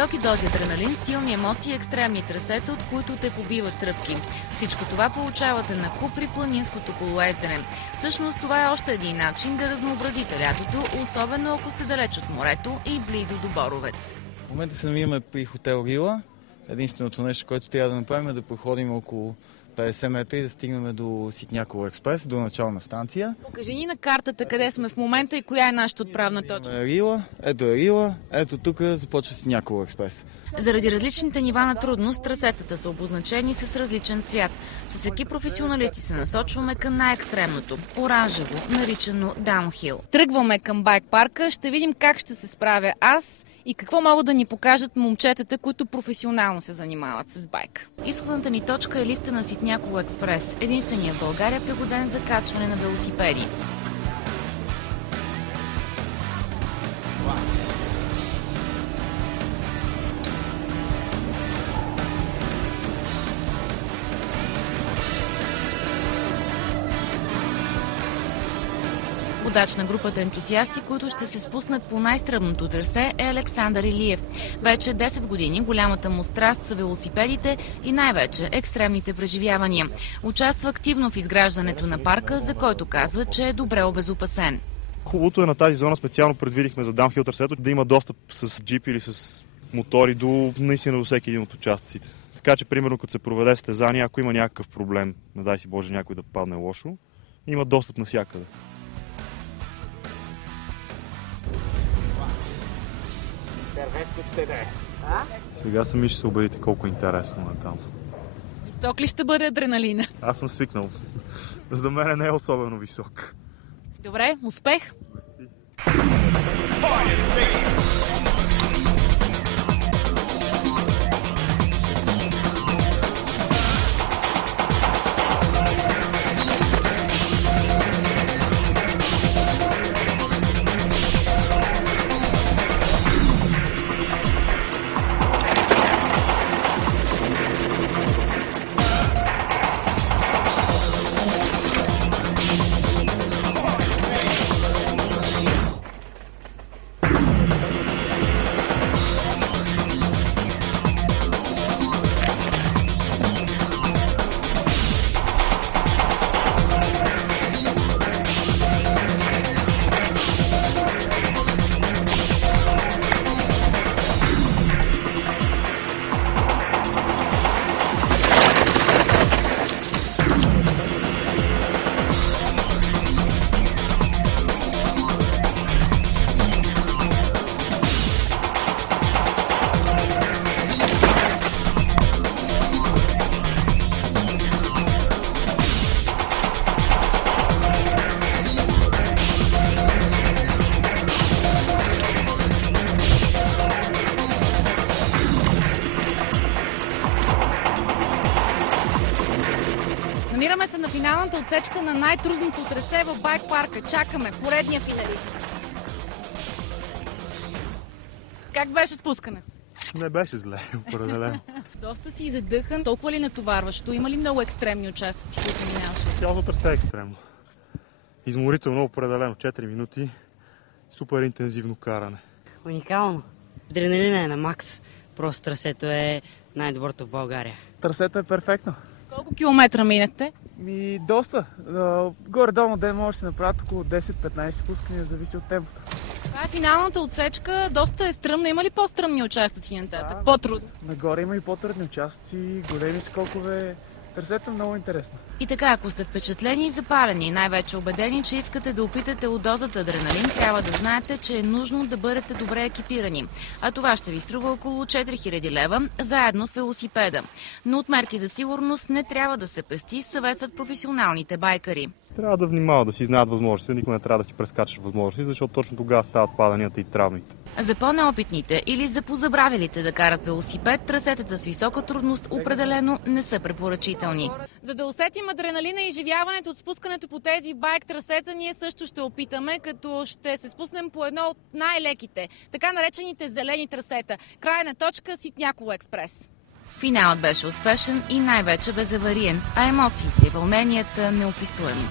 Високи дози адреналин, силни емоции, екстремни трасета, от които те побиват тръпки. Всичко това получавате на куп при планинското колоездене. Всъщност това е още един начин да разнообразите лятото, особено ако сте далеч от морето и близо до Боровец. В момента се намираме при хотел Рила. Единственото нещо, което трябва да направим, е да проходим около 50 метра и да стигнем до Ситняково експрес, до начална станция. Покажи ни на картата къде сме в момента и коя е нашата отправна точка. Рила, ето тук започва Ситняково експрес. Заради различните нива на трудност, трасетата са обозначени с различен цвят. С екип професионалисти се насочваме към най-екстремното – оранжево, наричано даунхил. Тръгваме към байк парка, ще видим как ще се справя аз и какво могат да ни покажат момчетата, които професионално се занимават с байк. Изходната ни точка е лифта на Ситняково експрес, единственият в България пригоден за качване на велосипеди. Водач на групата ентусиасти, които ще се спуснат по най-стръмното трасе, е Александър Илиев. Вече 10 години голямата му страст са велосипедите и най-вече екстремните преживявания. Участва активно в изграждането на парка, за който казва, че е добре обезопасен. Хубавото е на тази зона, специално предвидихме за даунхил трасето, да има достъп с джип или с мотори наистина до всеки един от участъците. Така че, примерно, като се проведе състезание, ако има някакъв проблем, не дай си Боже някой да падне лошо, има достъп навсякъде. Сега сами ще се убедите колко е интересно на там. Висок ли ще бъде адреналина? Аз съм свикнал. За мен не е особено висок. Добре, успех! Намираме се на финалната отсечка на най-трудното трасе в байк парка. Чакаме поредния финалист. Как беше спускането? Не беше зле, определено. Доста си задъхан. Толкова ли натоварващо? Има ли много екстремни участъци, които минаваш? Цялото трасе е екстремно. Изморително определено. 4 минути. Супер интензивно каране. Уникално. Адреналина е на макс. Просто трасето е най-доброто в България. Трасето е перфектно. Колко километра минахте? Доста. Горе-долу на ден може да се направят около 10-15 спускания, зависи от темпото. Това е финалната отсечка. Доста е стръмна. Има ли по-стръмни участъци нататък? Да, по-трудно? Нагоре има и по-трудни участъци, големи скокове. Трасето е много интересно. И така, ако сте впечатлени и запалени, и най-вече убедени, че искате да опитате от дозата адреналин, трябва да знаете, че е нужно да бъдете добре екипирани. А това ще ви струва около 4000 лева, заедно с велосипеда. Но от мерки за сигурност не трябва да се пести, съветват професионалните байкари. Трябва да внимава, да си знаят възможности, никога не трябва да си прескачаш възможности, защото точно тогава стават паданията и травмите. За по-неопитните или за позабравилите да карат велосипед, трасетата с висока трудност определено не са препоръчителни. За да усетим адреналина и изживяването от спускането по тези байк трасета, ние също ще опитаме, като ще се спуснем по едно от най-леките, така наречените зелени трасета. Крайна точка Ситняково експрес. Финалът беше успешен и най-вече безавариен, а емоциите и вълненията неописуеми.